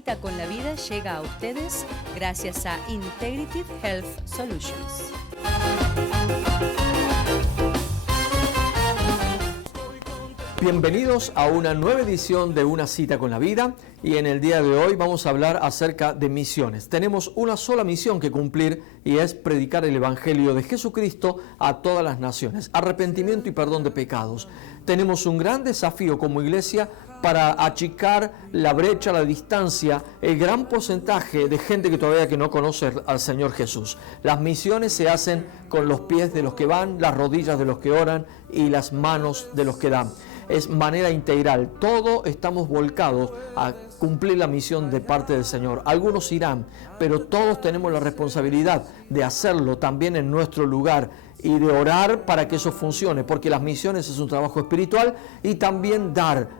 Cita con la Vida llega a ustedes gracias a Integrative Health Solutions. Bienvenidos a una nueva edición de Una Cita con la Vida, y en el día de hoy vamos a hablar acerca de misiones. Tenemos una sola misión que cumplir, y es predicar el Evangelio de Jesucristo a todas las naciones, arrepentimiento y perdón de pecados. Tenemos un gran desafío como iglesia para achicar la brecha, la distancia, el gran porcentaje de gente que todavía no conoce al Señor Jesús. Las misiones se hacen con los pies de los que van, las rodillas de los que oran y las manos de los que dan. Es manera integral. Todos estamos volcados a cumplir la misión de parte del Señor. Algunos irán, pero todos tenemos la responsabilidad de hacerlo también en nuestro lugar y de orar para que eso funcione, porque las misiones es un trabajo espiritual, y también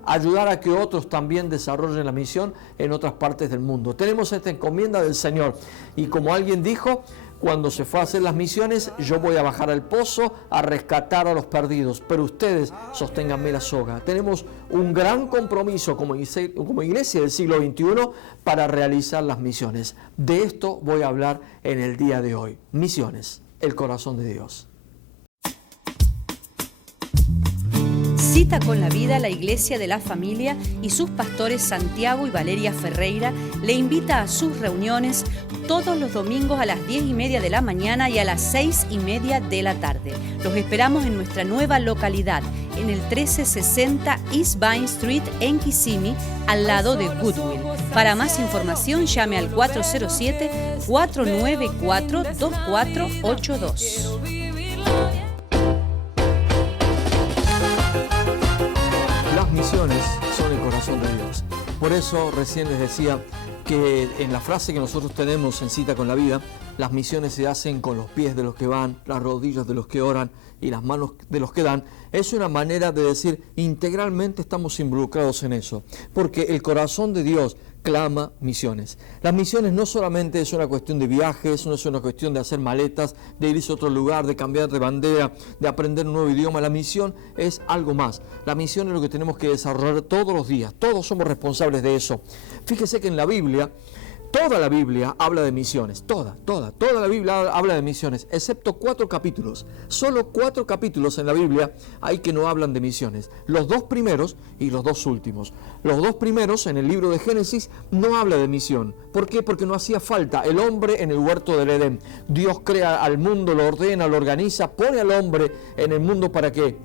ayudar a que otros también desarrollen la misión en otras partes del mundo. Tenemos esta encomienda del Señor, y como alguien dijo, cuando se fue a hacer las misiones, yo voy a bajar al pozo a rescatar a los perdidos, pero ustedes sosténganme la soga. Tenemos un gran compromiso como iglesia del siglo XXI para realizar las misiones. De esto voy a hablar en el día de hoy. Misiones, el corazón de Dios. Cita con la Vida, la Iglesia de la Familia y sus pastores Santiago y Valeria Ferreira le invita a sus reuniones todos los domingos a las 10:30 de la mañana y a las 6:30 de la tarde. Los esperamos en nuestra nueva localidad, en el 1360 East Vine Street en Kissimmee, al lado de Goodwill. Para más información llame al 407-494-2482. Misiones son el corazón de Dios. Por eso recién les decía que en la frase que nosotros tenemos en Cita con la Vida, las misiones se hacen con los pies de los que van, las rodillas de los que oran y las manos de los que dan. Es una manera de decir, integralmente estamos involucrados en eso, porque el corazón de Dios clama misiones. Las misiones no solamente es una cuestión de viajes, no es una cuestión de hacer maletas, de irse a otro lugar, de cambiar de bandera, de aprender un nuevo idioma. La misión es algo más. La misión es lo que tenemos que desarrollar todos los días. Todos somos responsables de eso. Fíjese que en la Biblia, toda la Biblia habla de misiones, toda la Biblia habla de misiones, excepto 4 capítulos. Solo 4 capítulos en la Biblia hay que no hablan de misiones. Los 2 primeros y los 2 últimos. Los 2 primeros, en el libro de Génesis, no habla de misión. ¿Por qué? Porque no hacía falta. El hombre en el huerto del Edén. Dios crea al mundo, lo ordena, lo organiza, pone al hombre en el mundo para que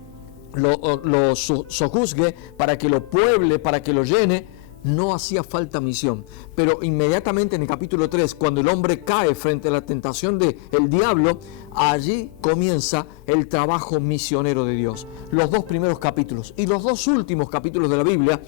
lo sojuzgue, para que lo pueble, para que lo llene. No hacía falta misión, pero inmediatamente en el capítulo 3, cuando el hombre cae frente a la tentación del diablo, allí comienza el trabajo misionero de Dios. Los 2 primeros capítulos y los 2 últimos capítulos de la Biblia,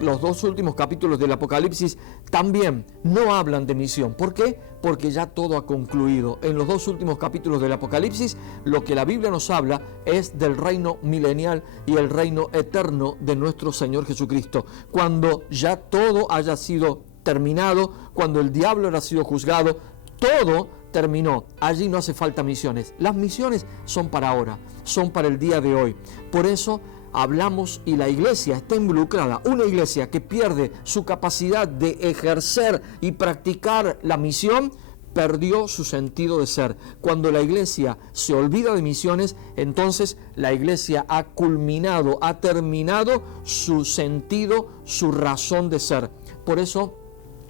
los 2 últimos capítulos del Apocalipsis también no hablan de misión. ¿Por qué? Porque ya todo ha concluido. En los 2 últimos capítulos del Apocalipsis, lo que la Biblia nos habla es del reino milenial y el reino eterno de nuestro Señor Jesucristo. Cuando ya todo haya sido terminado, cuando el diablo haya sido juzgado, todo terminó. Allí no hace falta misiones. Las misiones son para ahora, son para el día de hoy. Por eso hablamos, y la iglesia está involucrada. Una iglesia que pierde su capacidad de ejercer y practicar la misión, perdió su sentido de ser. Cuando la iglesia se olvida de misiones, entonces la iglesia ha culminado, ha terminado su sentido, su razón de ser. Por eso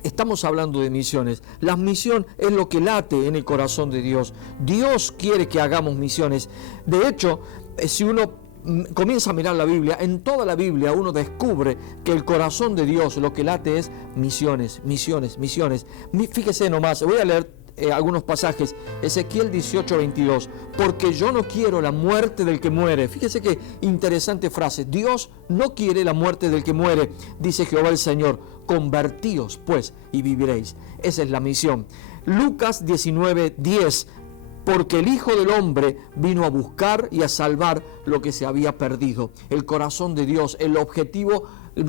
estamos hablando de misiones. La misión es lo que late en el corazón de Dios. Dios quiere que hagamos misiones. De hecho, si uno comienza a mirar la Biblia, en toda la Biblia uno descubre que el corazón de Dios, lo que late es misiones, misiones, misiones. Fíjese nomás, voy a leer algunos pasajes. Ezequiel 18:22, porque yo no quiero la muerte del que muere. Fíjese qué interesante frase. Dios no quiere la muerte del que muere, dice Jehová el Señor. Convertíos pues y viviréis. Esa es la misión. Lucas 19:10, porque el Hijo del Hombre vino a buscar y a salvar lo que se había perdido. El corazón de Dios, el objetivo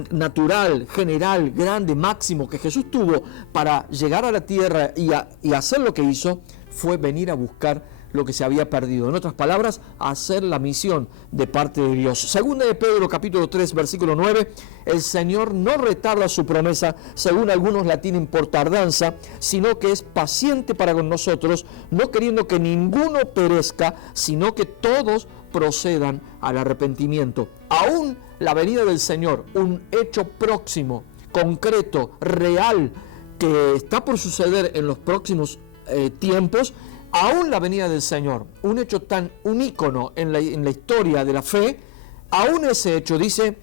natural, general, grande, máximo que Jesús tuvo para llegar a la tierra y hacer lo que hizo, fue venir a buscar lo que se había perdido. En otras palabras, hacer la misión de parte de Dios. Segunda de Pedro, capítulo 3, versículo 9, el Señor no retarda su promesa, según algunos la tienen por tardanza, sino que es paciente para con nosotros, no queriendo que ninguno perezca, sino que todos procedan al arrepentimiento. Aún la venida del Señor, un hecho próximo, concreto, real, que está por suceder en los próximos tiempos, aún la venida del Señor, un hecho un ícono en la historia de la fe, aún ese hecho dice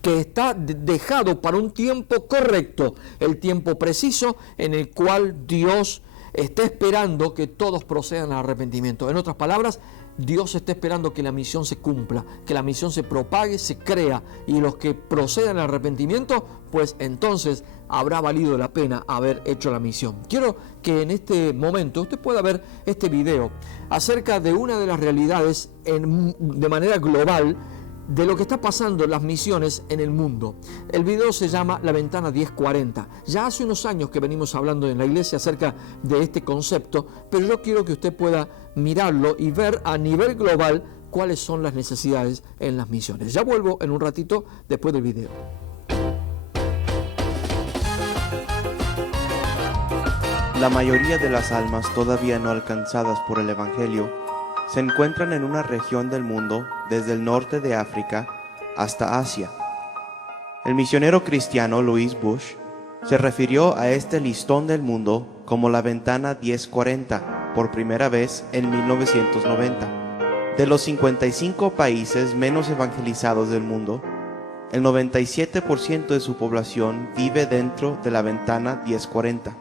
que está dejado para un tiempo correcto, el tiempo preciso en el cual Dios está esperando que todos procedan al arrepentimiento. En otras palabras, Dios está esperando que la misión se cumpla, que la misión se propague, se crea, y los que procedan al arrepentimiento, pues entonces habrá valido la pena haber hecho la misión. Quiero que en este momento usted pueda ver este video acerca de una de las realidades de manera global de lo que está pasando en las misiones en el mundo. El video se llama La Ventana 1040. Ya hace unos años que venimos hablando en la iglesia acerca de este concepto, pero yo quiero que usted pueda mirarlo y ver a nivel global cuáles son las necesidades en las misiones. Ya vuelvo en un ratito después del video. La mayoría de las almas todavía no alcanzadas por el Evangelio se encuentran en una región del mundo desde el norte de África hasta Asia. El misionero cristiano Louis Bush se refirió a este listón del mundo como la Ventana 1040 por primera vez en 1990. De los 55 países menos evangelizados del mundo, el 97% de su población vive dentro de la Ventana 1040.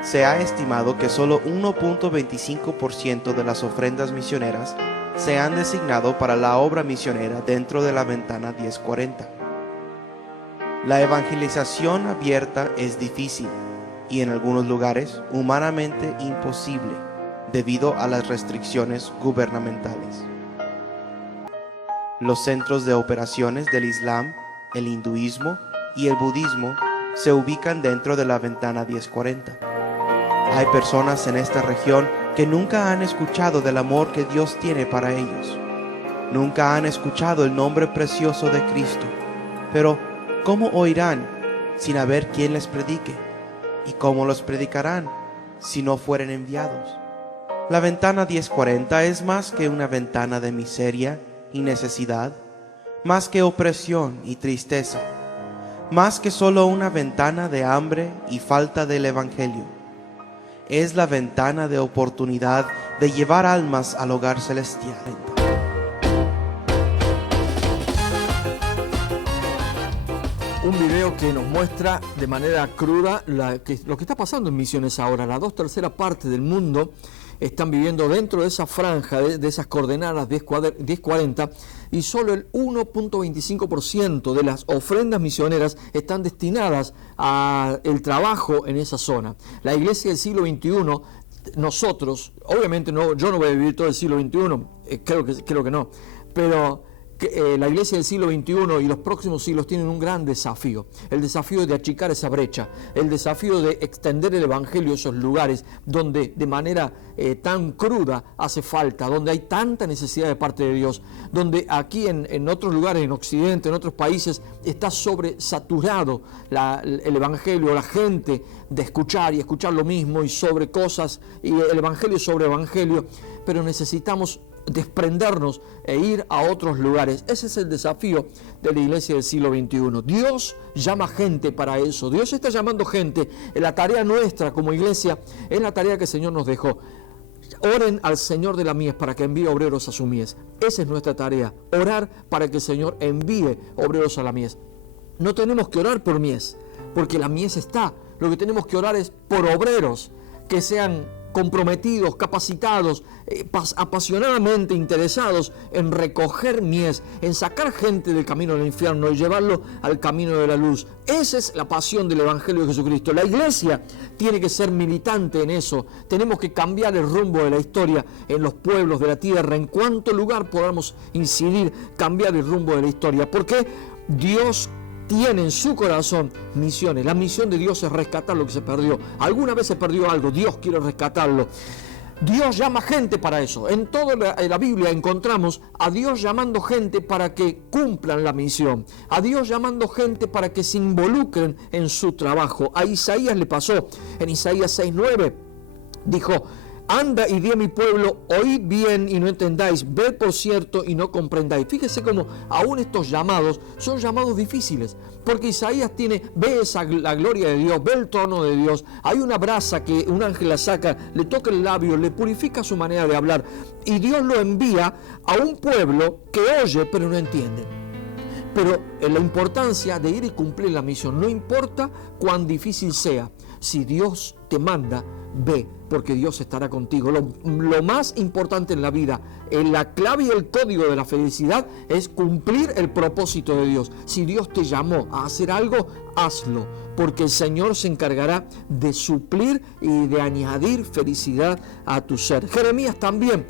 Se ha estimado que solo 1.25% de las ofrendas misioneras se han designado para la obra misionera dentro de la Ventana 1040. La evangelización abierta es difícil y en algunos lugares humanamente imposible debido a las restricciones gubernamentales. Los centros de operaciones del Islam, el hinduismo y el budismo se ubican dentro de la Ventana 1040. Hay personas en esta región que nunca han escuchado del amor que Dios tiene para ellos. Nunca han escuchado el nombre precioso de Cristo. Pero, ¿cómo oirán sin haber quien les predique? ¿Y cómo los predicarán si no fueren enviados? La Ventana 1040 es más que una ventana de miseria y necesidad, más que opresión y tristeza, más que solo una ventana de hambre y falta del Evangelio. Es la ventana de oportunidad de llevar almas al hogar celestial. Un video que nos muestra de manera cruda lo que está pasando en misiones ahora. La 2/3 parte del mundo están viviendo dentro de esa franja, de esas coordenadas 1040, y solo el 1.25% de las ofrendas misioneras están destinadas al trabajo en esa zona. La iglesia del siglo XXI, nosotros, obviamente yo no voy a vivir todo el siglo XXI, creo que no, pero la iglesia del siglo XXI y los próximos siglos tienen un gran desafío, el desafío de achicar esa brecha, el desafío de extender el evangelio a esos lugares donde de manera tan cruda hace falta, donde hay tanta necesidad de parte de Dios, donde aquí en otros lugares, en Occidente, en otros países, está sobresaturado el evangelio, la gente de escuchar y escuchar lo mismo y sobre cosas, y el evangelio sobre evangelio, pero necesitamos desprendernos e ir a otros lugares. Ese es el desafío de la iglesia del siglo XXI. Dios llama gente para eso. Dios está llamando gente. La tarea nuestra como iglesia es la tarea que el Señor nos dejó. Oren al Señor de la mies para que envíe obreros a su mies. Esa es nuestra tarea. Orar para que el Señor envíe obreros a la mies. No tenemos que orar por mies, porque la mies está. Lo que tenemos que orar es por obreros que sean comprometidos, capacitados, apasionadamente interesados en recoger mies, en sacar gente del camino del infierno y llevarlo al camino de la luz. Esa es la pasión del Evangelio de Jesucristo. La iglesia tiene que ser militante en eso. Tenemos que cambiar el rumbo de la historia en los pueblos de la tierra, en cuanto lugar podamos incidir, cambiar el rumbo de la historia. Porque Dios tiene en su corazón misiones. La misión de Dios es rescatar lo que se perdió. Alguna vez se perdió algo, Dios quiere rescatarlo. Dios llama gente para eso. En toda la Biblia encontramos a Dios llamando gente para que cumplan la misión. A Dios llamando gente para que se involucren en su trabajo. A Isaías le pasó. En Isaías 6:9 dijo: anda y di a mi pueblo, oíd bien y no entendáis, ved por cierto y no comprendáis. Fíjese cómo aún estos llamados son llamados difíciles, porque Isaías ve la gloria de Dios, ve el trono de Dios, hay una brasa que un ángel la saca, le toca el labio, le purifica su manera de hablar, y Dios lo envía a un pueblo que oye pero no entiende. Pero la importancia de ir y cumplir la misión, no importa cuán difícil sea, si Dios te manda, ve, porque Dios estará contigo. Lo más importante en la vida, la clave y el código de la felicidad es cumplir el propósito de Dios. Si Dios te llamó a hacer algo, hazlo, porque el Señor se encargará de suplir y de añadir felicidad a tu ser. Jeremías también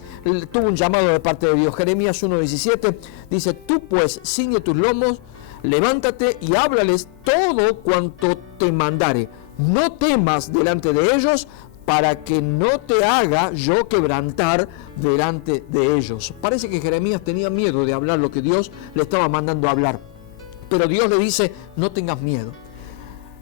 tuvo un llamado de parte de Dios. Jeremías 1:17 dice: tú pues ciñe tus lomos, levántate y háblales todo cuanto te mandare. No temas delante de ellos, para que no te haga yo quebrantar delante de ellos. Parece que Jeremías tenía miedo de hablar lo que Dios le estaba mandando a hablar. Pero Dios le dice: no tengas miedo.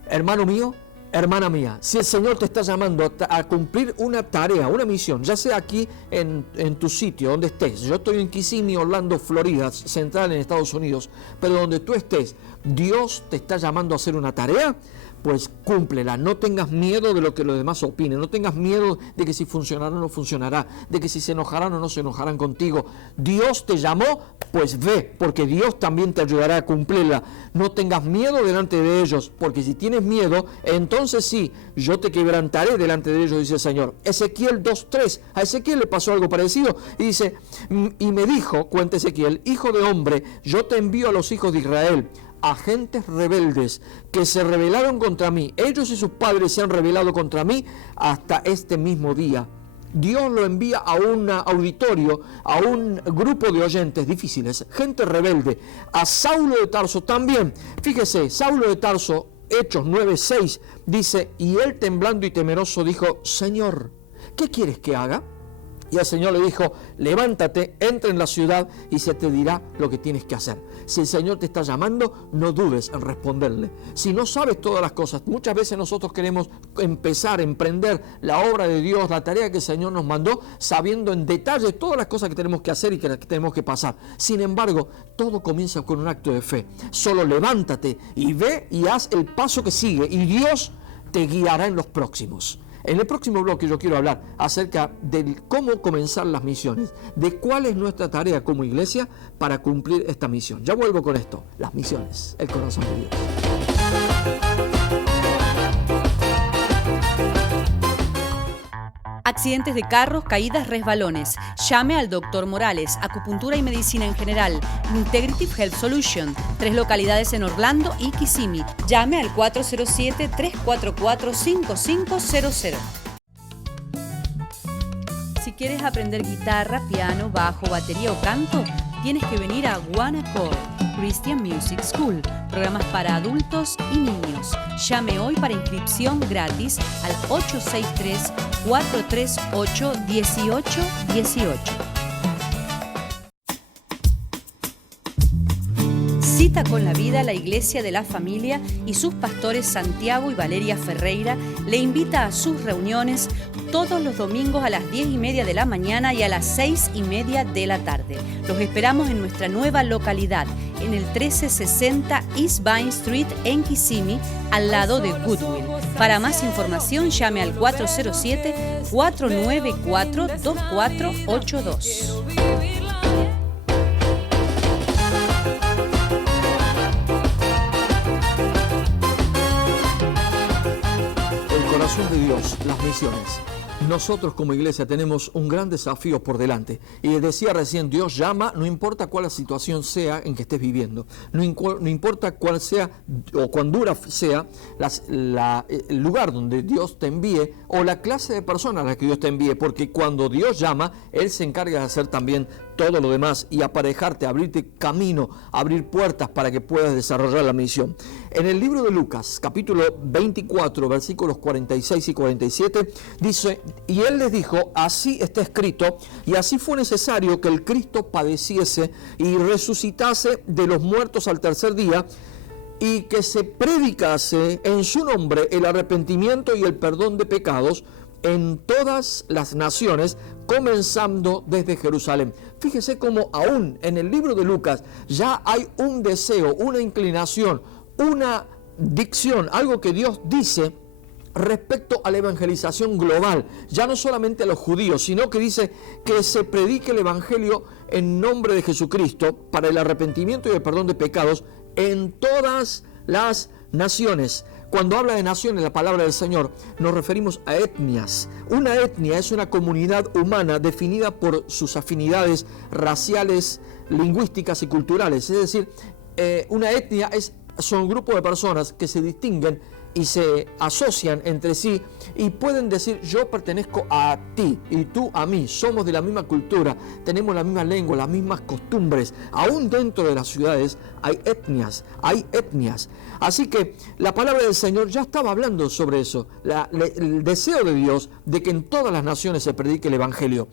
Hermano mío, hermana mía, si el Señor te está llamando a cumplir una tarea, una misión, ya sea aquí en tu sitio, donde estés. Yo estoy en Kissimmee, Orlando, Florida, central en Estados Unidos. Pero donde tú estés, Dios te está llamando a hacer una tarea, pues cúmplela. No tengas miedo de lo que los demás opinen. No tengas miedo de que si funcionará o no funcionará, de que si se enojarán o no se enojarán contigo. Dios te llamó, pues ve, porque Dios también te ayudará a cumplirla. No tengas miedo delante de ellos, porque si tienes miedo, entonces sí, yo te quebrantaré delante de ellos, dice el Señor. Ezequiel 2:3, a Ezequiel le pasó algo parecido, y dice: y me dijo, cuenta Ezequiel, hijo de hombre, yo te envío a los hijos de Israel, agentes rebeldes que se rebelaron contra mí. Ellos y sus padres se han rebelado contra mí hasta este mismo día. Dios lo envía a un auditorio, a un grupo de oyentes difíciles, gente rebelde. A Saulo de Tarso también. Fíjese, Saulo de Tarso, Hechos 9:6, dice: y él temblando y temeroso dijo: Señor, ¿qué quieres que haga? Y el Señor le dijo: levántate, entra en la ciudad y se te dirá lo que tienes que hacer. Si el Señor te está llamando, no dudes en responderle. Si no sabes todas las cosas, muchas veces nosotros queremos emprender la obra de Dios, la tarea que el Señor nos mandó, sabiendo en detalle todas las cosas que tenemos que hacer y que tenemos que pasar. Sin embargo, todo comienza con un acto de fe. Solo levántate y ve y haz el paso que sigue, y Dios te guiará en los próximos. En el próximo bloque yo quiero hablar acerca de cómo comenzar las misiones, de cuál es nuestra tarea como iglesia para cumplir esta misión. Ya vuelvo con esto, las misiones, el corazón de Dios. Accidentes de carros, caídas, resbalones. Llame al Dr. Morales, acupuntura y medicina en general. Integrative Health Solution, 3 localidades en Orlando y Kissimmee. Llame al 407-344-5500. Si quieres aprender guitarra, piano, bajo, batería o canto, tienes que venir a One Accord Christian Music School, programas para adultos y niños. Llame hoy para inscripción gratis al 863-438-1818. Cita con la Vida, la Iglesia de la Familia y sus pastores Santiago y Valeria Ferreira le invita a sus reuniones todos los domingos a las 10:30 de la mañana y a las 6:30 de la tarde. Los esperamos en nuestra nueva localidad, en el 1360 East Vine Street en Kissimmee, al lado de Goodwill. Para más información llame al 407-494-2482. De Dios, las misiones. Nosotros como iglesia tenemos un gran desafío por delante. Y decía recién, Dios llama, no importa cuál la situación sea en que estés viviendo. No importa cuál sea o cuán dura sea el lugar donde Dios te envíe o la clase de personas a la que Dios te envíe. Porque cuando Dios llama, Él se encarga de hacer también todo lo demás y aparejarte, abrirte camino, abrir puertas para que puedas desarrollar la misión. En el libro de Lucas, capítulo 24, versículos 46 y 47, dice: y él les dijo, así está escrito, y así fue necesario que el Cristo padeciese y resucitase de los muertos al tercer día, y que se predicase en su nombre el arrepentimiento y el perdón de pecados en todas las naciones, comenzando desde Jerusalén. Fíjese cómo aún en el libro de Lucas ya hay un deseo, una inclinación, una dicción, algo que Dios dice respecto a la evangelización global, ya no solamente a los judíos, sino que dice que se predique el evangelio en nombre de Jesucristo para el arrepentimiento y el perdón de pecados en todas las naciones. Cuando habla de naciones, la palabra del Señor, nos referimos a etnias. Una etnia es una comunidad humana definida por sus afinidades raciales, lingüísticas y culturales. Es decir, una etnia son un grupo de personas que se distinguen y se asocian entre sí y pueden decir: yo pertenezco a ti y tú a mí, somos de la misma cultura, tenemos la misma lengua, las mismas costumbres. Aún dentro de las ciudades hay etnias. Así que la palabra del Señor ya estaba hablando sobre eso, el deseo de Dios de que en todas las naciones se predique el evangelio.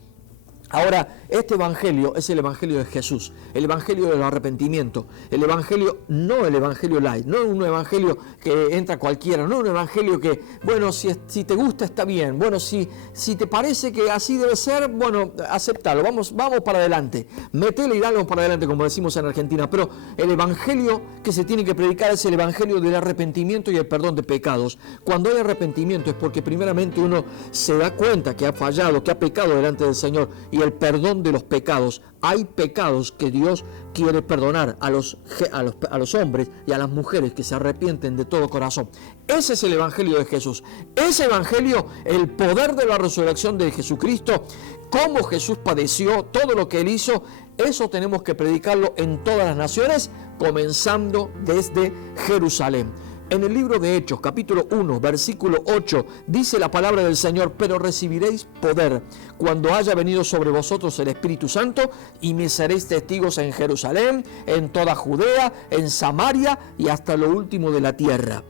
Ahora, este evangelio es el evangelio de Jesús, el evangelio del arrepentimiento, el evangelio, no el evangelio light, no un evangelio que entra cualquiera, no un evangelio que, bueno, si te gusta está bien, bueno, si te parece que así debe ser, bueno, acéptalo, vamos para adelante, métele y dale para adelante, como decimos en Argentina. Pero el evangelio que se tiene que predicar es el evangelio del arrepentimiento y el perdón de pecados. Cuando hay arrepentimiento es porque primeramente uno se da cuenta que ha fallado, que ha pecado delante del Señor, y el perdón de los pecados. Hay pecados que Dios quiere perdonar a los hombres y a las mujeres que se arrepienten de todo corazón. Ese es el evangelio de Jesús. Ese evangelio, el poder de la resurrección de Jesucristo, cómo Jesús padeció, todo lo que Él hizo, eso tenemos que predicarlo en todas las naciones, comenzando desde Jerusalén. En el libro de Hechos, capítulo 1, versículo 8, dice la palabra del Señor: pero recibiréis poder cuando haya venido sobre vosotros el Espíritu Santo, y me seréis testigos en Jerusalén, en toda Judea, en Samaria y hasta lo último de la tierra.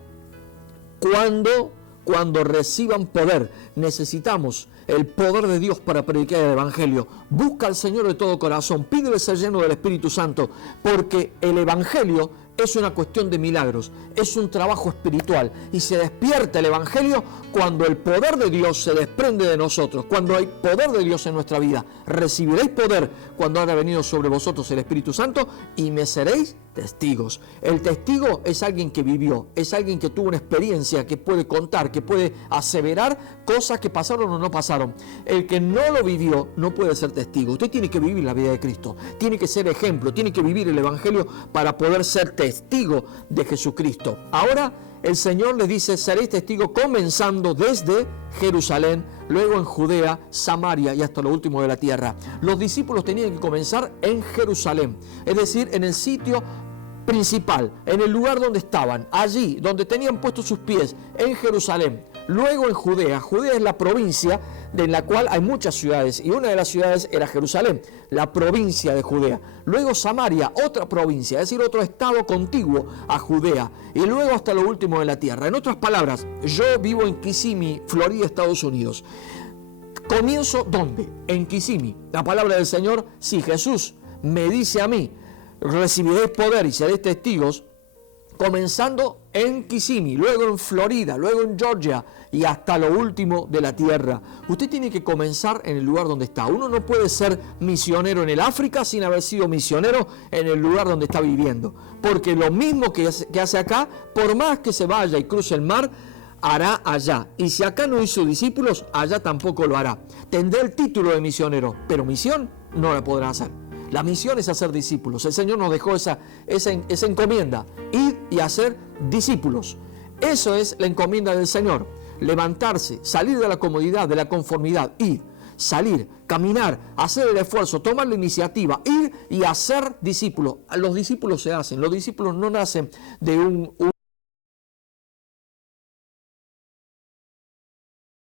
Cuando reciban poder, necesitamos el poder de Dios para predicar el evangelio. Busca al Señor de todo corazón, pídele ser lleno del Espíritu Santo, porque el evangelio es una cuestión de milagros, es un trabajo espiritual, y se despierta el evangelio cuando el poder de Dios se desprende de nosotros, cuando hay poder de Dios en nuestra vida. Recibiréis poder cuando haya venido sobre vosotros el Espíritu Santo, y me seréis testigos. El testigo es alguien que vivió, es alguien que tuvo una experiencia, que puede contar, que puede aseverar cosas que pasaron o no pasaron. El que no lo vivió no puede ser testigo. Usted tiene que vivir la vida de Cristo, tiene que ser ejemplo, tiene que vivir el evangelio para poder ser testigo de Jesucristo. Ahora el Señor les dice: seréis testigos comenzando desde Jerusalén, luego en Judea, Samaria y hasta lo último de la tierra. Los discípulos tenían que comenzar en Jerusalén, es decir, en el sitio principal, en el lugar donde estaban, allí donde tenían puestos sus pies, en Jerusalén. Luego en Judea. Judea es la provincia en la cual hay muchas ciudades, y una de las ciudades era Jerusalén, la provincia de Judea. Luego Samaria, otra provincia, es decir, otro estado contiguo a Judea, y luego hasta lo último de la tierra. En otras palabras, yo vivo en Kissimmee, Florida, Estados Unidos. ¿Comienzo dónde? En Kissimmee. La palabra del Señor, si Jesús me dice a mí: recibiréis poder y seréis testigos, comenzando en Kissimmee, luego en Florida, luego en Georgia y hasta lo último de la tierra. Usted tiene que comenzar en el lugar donde está. Uno no puede ser misionero en el África sin haber sido misionero en el lugar donde está viviendo, porque lo mismo que hace acá, por más que se vaya y cruce el mar, hará allá. Y si acá no hizo discípulos, allá tampoco lo hará. Tendrá el título de misionero, pero misión no la podrá hacer. La misión es hacer discípulos. El Señor nos dejó esa encomienda: ir y hacer discípulos. Eso es la encomienda del Señor. Levantarse, salir de la comodidad, de la conformidad, ir, salir, caminar, hacer el esfuerzo, tomar la iniciativa, ir y hacer discípulos. Los discípulos se hacen. Los discípulos no nacen de un